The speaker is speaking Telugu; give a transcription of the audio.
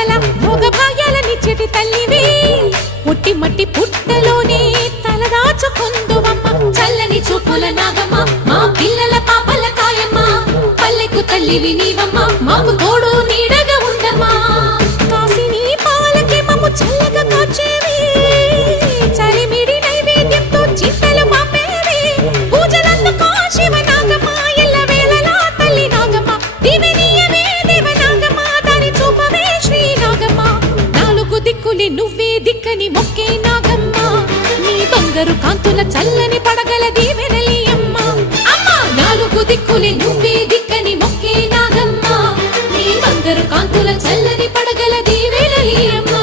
సకల భోగ భాగ్యాలని చెటి తల్లివి పుట్టి మట్టి పుట్టలోనే తలదాచుకుందువమ్మ చల్లని చూపుల నాగమ్మ మా పిల్లల పాపల కాయమ్మ పల్లెకు తల్లివి నీవమ్మ మాకు తోడు నీడగా ఉండమ్మా కాసిని పాలకి మమ్ము చల్లగా కాచేవి చలిమిడి నైవేద్యంతో చింతలు పంపేవి పూజలందుకో శివ నాగమ్మ ఎల్ల వేళలా తల్లి నాగమ్మ దివెనీయవే దేవ నాగమ్మ దాని చూపవే శ్రీ నాగమ్మ నాలుగు దిక్కులే నువ్వే దిక్కని మొక్కే నాగమ్మ నీ బంగారు కాంతుల చల్లని పడగల దీవెనలి అమ్మ అమ్మ నాలుగు దిక్కులే నువ్వే దిక్కని మొక్కే నాగమ్మ నీ బంగారు కాంతుల చల్లని పడగల దీవెనలి అమ్మ